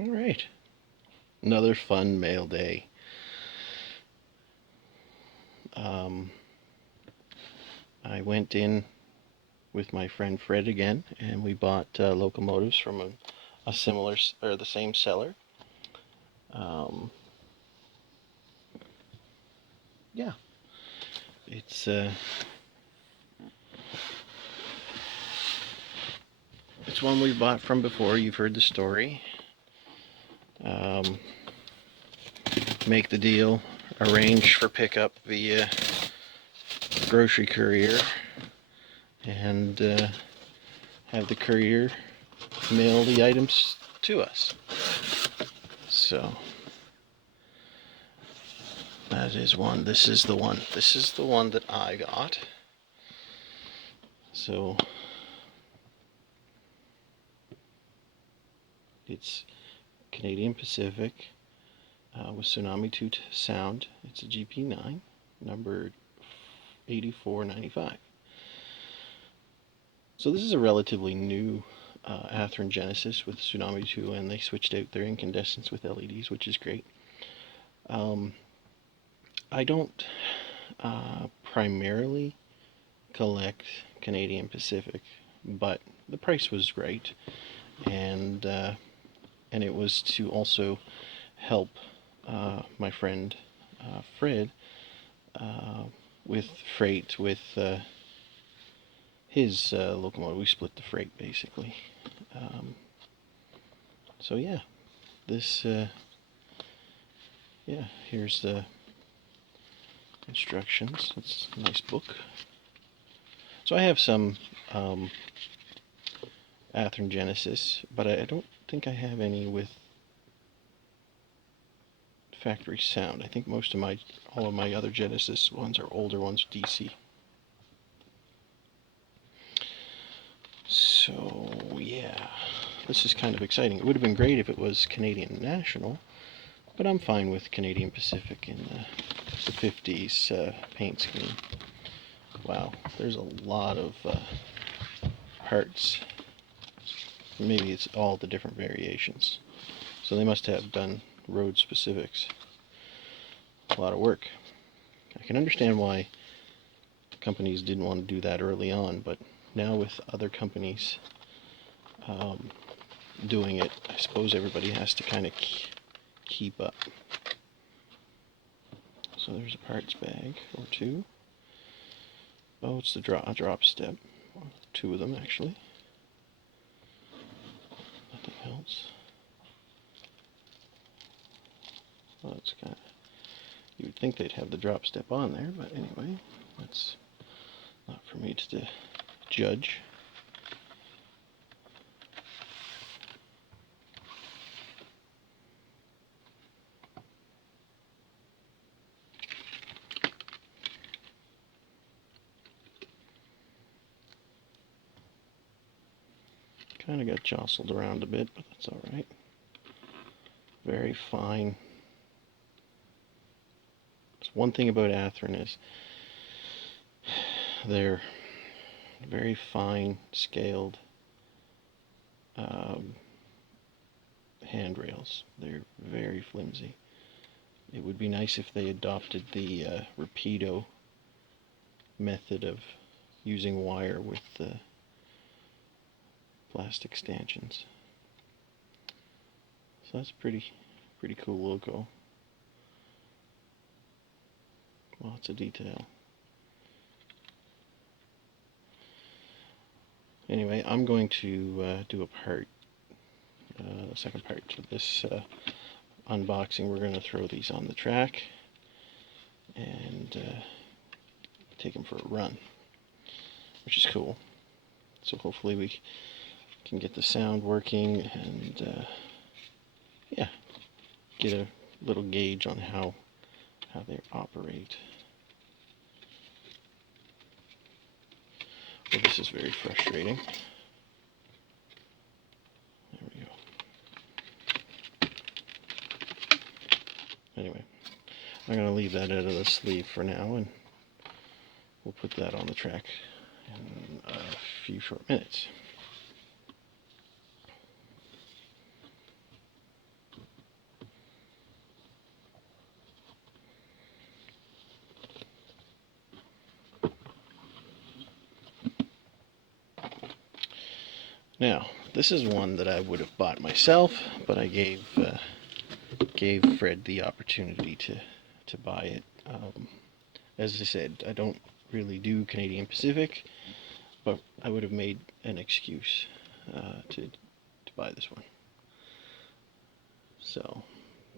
All right. Another fun mail day. I went in with my friend Fred again, and we bought locomotives from a similar or the same seller. Um, yeah, it's it's one we bought from before. You've heard the story. Make the deal, arrange for pickup via grocery courier, and have the courier mail the items to us. So that is one. This is the one. This is the one that I got. So it's Canadian Pacific with Tsunami 2 sound. It's a GP9, number 8495. So this is a relatively new Athearn Genesis with Tsunami 2, and they switched out their incandescents with LEDs, which is great. I don't primarily collect Canadian Pacific, but the price was great, and it was to also help my friend Fred with freight with his locomotive. We split the freight basically. So yeah, this yeah, here's the instructions. It's a nice book. So I have some Athearn Genesis, but I don't think I have any with factory sound. I think all of my other Genesis ones are older ones, DC. So yeah, this is kind of exciting. It would have been great if it was Canadian National, but I'm fine with Canadian Pacific in the 50s paint scheme. Wow, there's a lot of parts. Maybe it's all the different variations. So they must have done road specifics. A lot of work. I can understand why companies didn't want to do that early on, but now with other companies doing it, I suppose everybody has to kind of keep up. So there's a parts bag or two. Oh, it's the drop step. Two of them actually. Nothing else. Well, it's kind of, you would think they'd have the drop step on there, but anyway, that's not for me to judge. Kind of got jostled around a bit, but that's all right. Very fine. So one thing about Athearn is they're very fine scaled handrails. They're very flimsy. It would be nice if they adopted the Rapido method of using wire with the plastic stanchions. So that's pretty cool logo. Lots of detail. Anyway, I'm going to do a part, the second part to this unboxing. We're going to throw these on the track and take them for a run, which is cool. So hopefully we can get the sound working and yeah, get a little gauge on how they operate. Well, this is very frustrating. There we go. Anyway, I'm going to leave that out of the sleeve for now, and we'll put that on the track in a few short minutes. Now, this is one that I would have bought myself, but I gave Fred the opportunity to buy it. As I said, I don't really do Canadian Pacific, but I would have made an excuse to buy this one. So,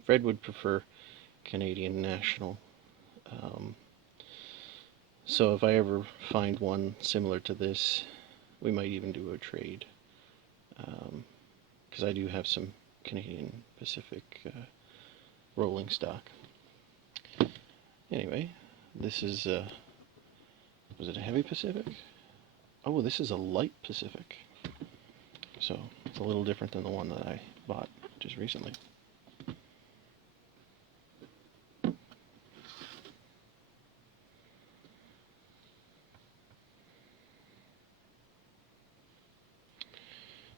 Fred would prefer Canadian National. So if I ever find one similar to this, we might even do a trade. Because I do have some Canadian Pacific rolling stock. Anyway, this is, was it a heavy Pacific? Oh, this is a light Pacific. So it's a little different than the one that I bought just recently.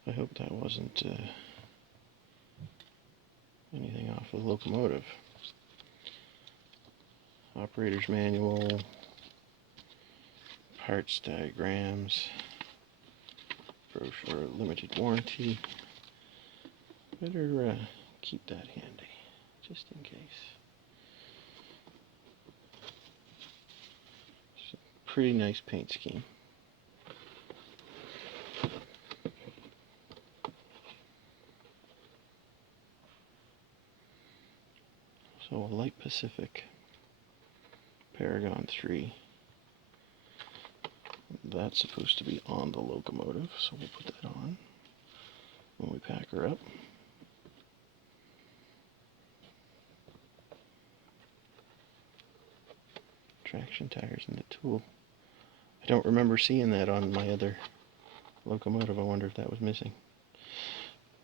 I hope that wasn't anything off the Locomotive. Operator's manual, parts diagrams, brochure, limited warranty. Better keep that handy, just in case. It's a pretty nice paint scheme. So a light Pacific, Paragon 3. That's supposed to be on the Locomotive, so we'll put that on when we pack her up. Traction tires and the tool. I don't remember seeing that on my other Locomotive. I wonder if that was missing.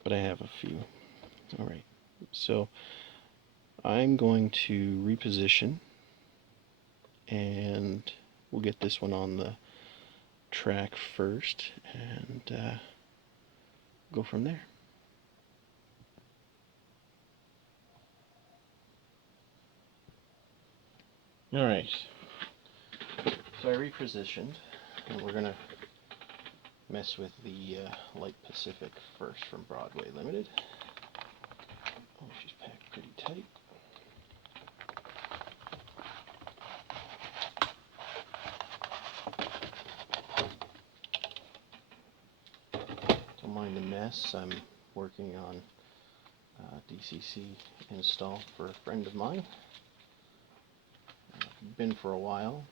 But I have a few. Alright, so I'm going to reposition, and we'll get this one on the track first and go from there. Alright, so I repositioned, and we're going to mess with the Light Pacific first from Broadway Limited. Oh, she's packed pretty tight. Don't mind the mess. I'm working on DCC install for a friend of mine. Been for a while.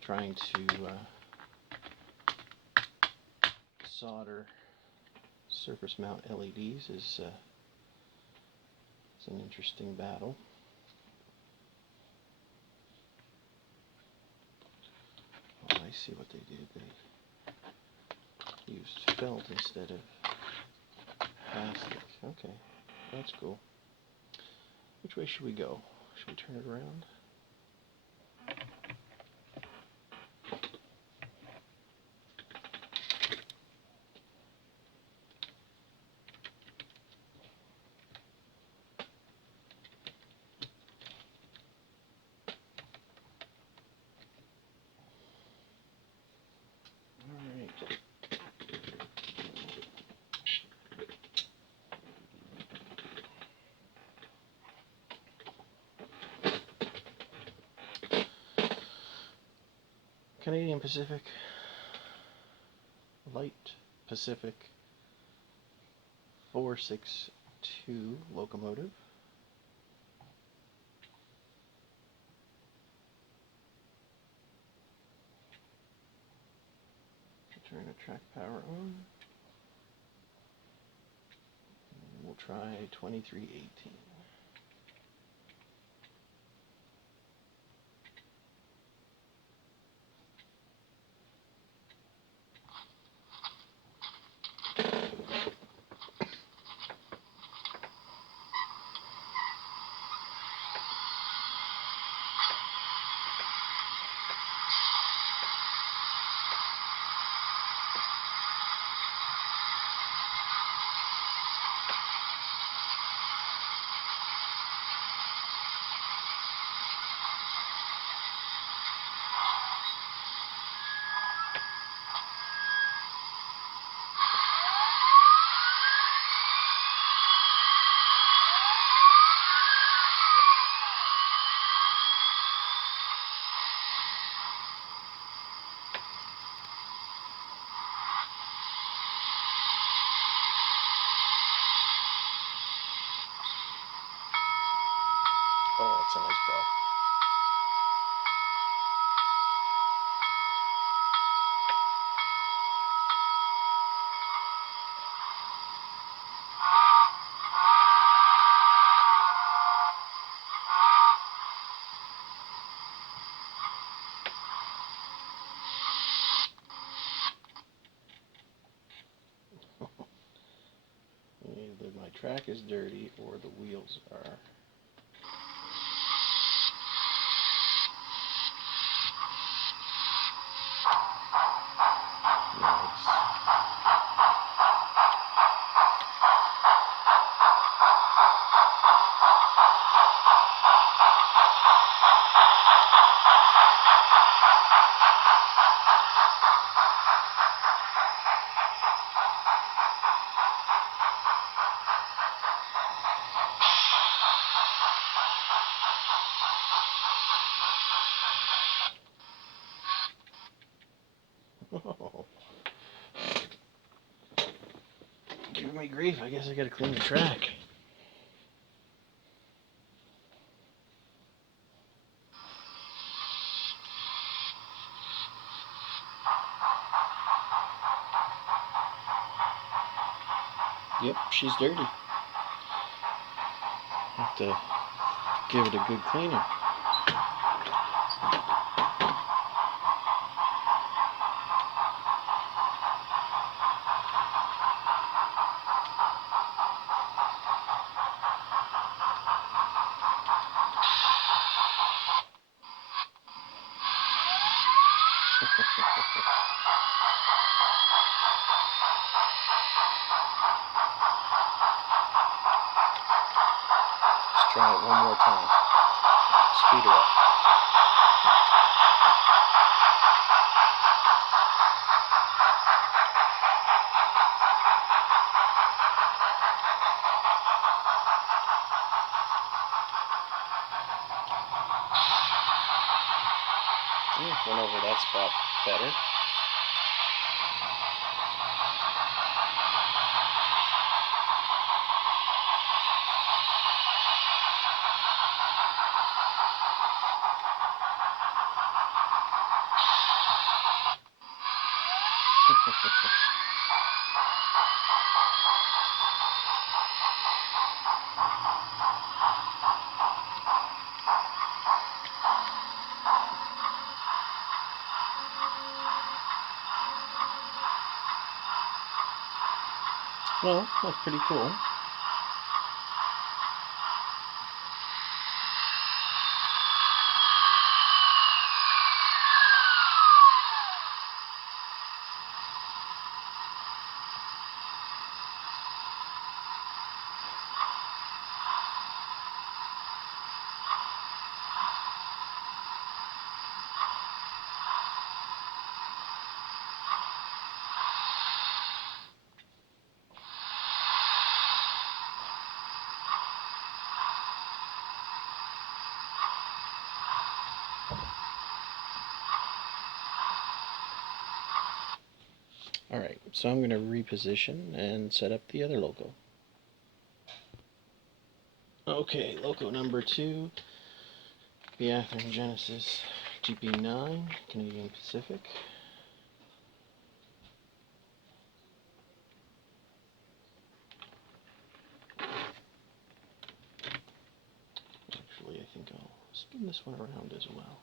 Trying to solder surface mount LEDs is it's an interesting battle. Oh, I see what they did. They used felt instead of plastic. Okay, that's cool. Which way should we go? Should we turn it around? Canadian Pacific, Light Pacific 462 Locomotive. Turn the track power on. And we'll try 2318. That's a nice bell. Either my track is dirty or the wheels are. Nice. Oh. Give me grief, I guess I gotta clean the track. Yep, she's dirty. Have to give it a good cleaner. Let's try it one more time. Speed her up. Went over that spot better. Well, that's pretty cool. Alright, so I'm going to reposition and set up the other loco. Okay, loco number 2, the Athearn Genesis GP9, Canadian Pacific. Actually, I think I'll spin this one around as well.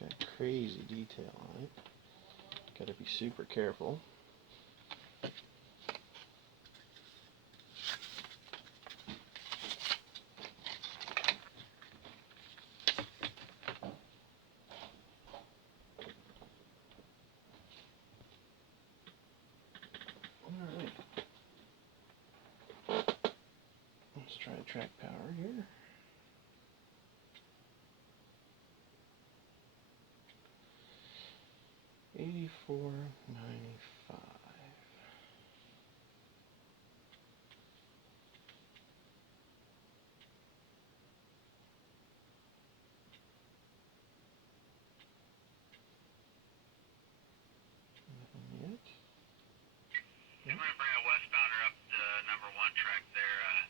Got crazy detail on it. Gotta be super careful. Alright. Let's try track power here. $84.95. I'm going to bring a westbounder up to number 1 track there.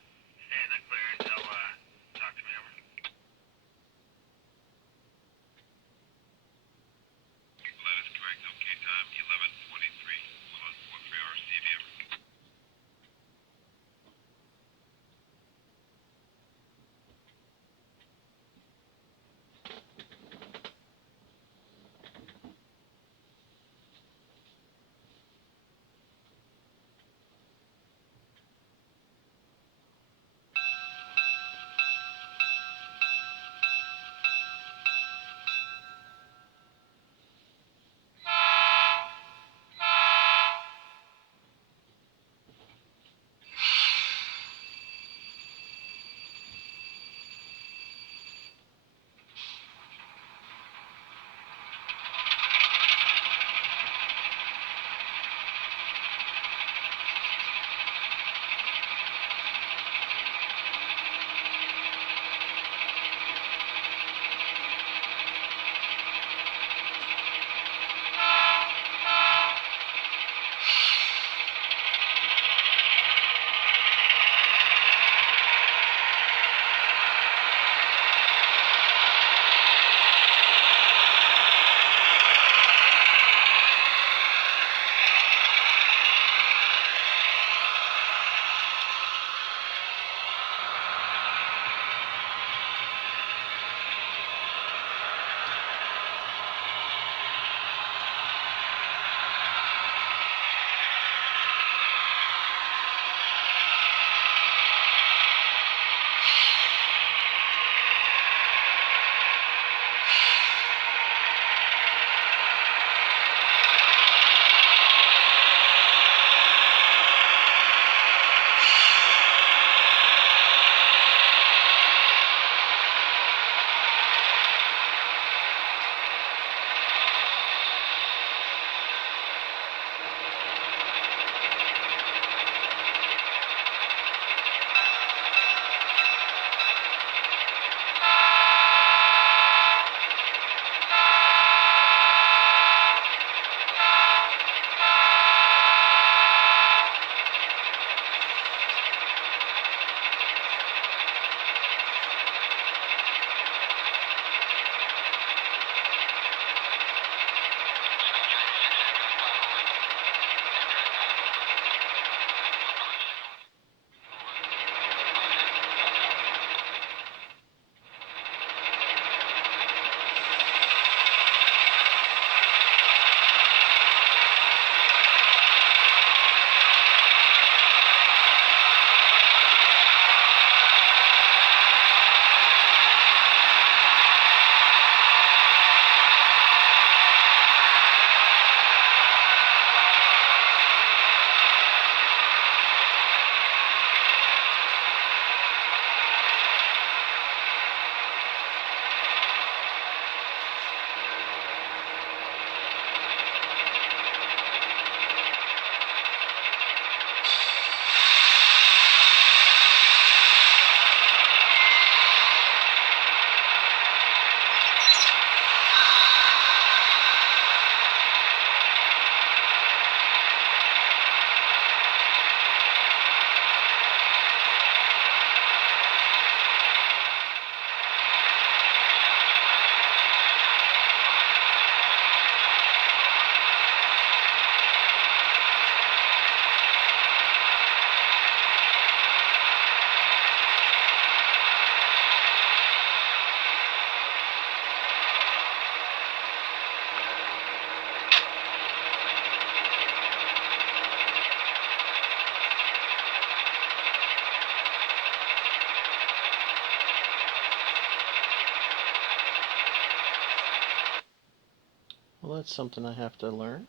that's something I have to learn.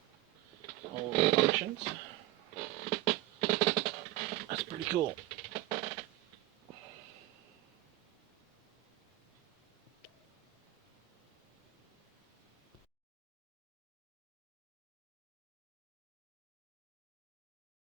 All of the functions. That's pretty cool.